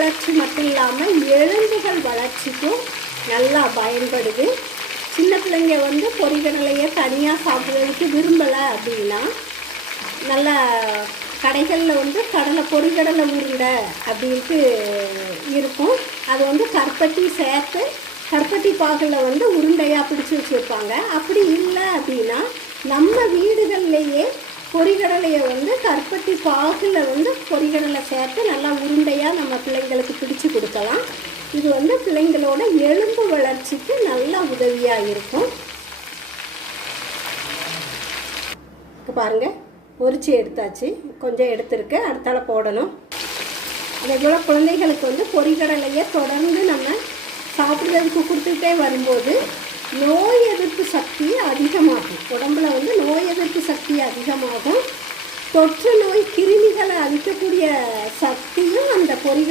வளர்ச்சி மட்டும் இல்லாமல் எலும்புகள் வளர்ச்சிக்கும் நல்லா பயன்படுது. சின்ன பிள்ளைங்க வந்து பொரிகடலையை தனியாக சாப்பிட்றதுக்கு விரும்பலை அப்படின்னா, நல்லா கடைகளில் வந்து பொரிகடலை உருண்டை அப்படின்ட்டு இருக்கும். அது வந்து கருப்பட்டி சேர்த்து கருப்பட்டி பாகில் வந்து உருண்டையாக பிடிச்சி வச்சுருப்பாங்க. அப்படி இல்லை அப்படின்னா நம்ம வீடுகள்லேயே பொரிகடலையை வந்து கருப்பட்டி பாகில் வந்து பொரிகடலை சேர்த்து நல்லா உருண்டையாக நம்ம பிள்ளைங்களுக்கு பிடிச்சி கொடுக்கலாம். இது வந்து பிள்ளைங்களோட எலும்பு வளர்ச்சிக்கு நல்ல உதவியாக இருக்கும். இப்போ பாருங்கள், பொரிச்சு எடுத்தாச்சு, கொஞ்சம் எடுத்துருக்கு, அடுத்தால போடணும். அதே போல் குழந்தைகளுக்கு வந்து பொரிகடலையை தொடர்ந்து நம்ம சாப்பிட்றதுக்கு கொடுத்துக்கிட்டே வரும்போது நோய் எதிர்ப்பு சக்தி அதிகமாகும். உடம்புல வந்து நோய் எதிர்ப்பு சக்தி அதிகமாகும். தொற்று நோய் கிருமிகளை அழிக்கக்கூடிய சக்தியும் அந்த பொரிகடலை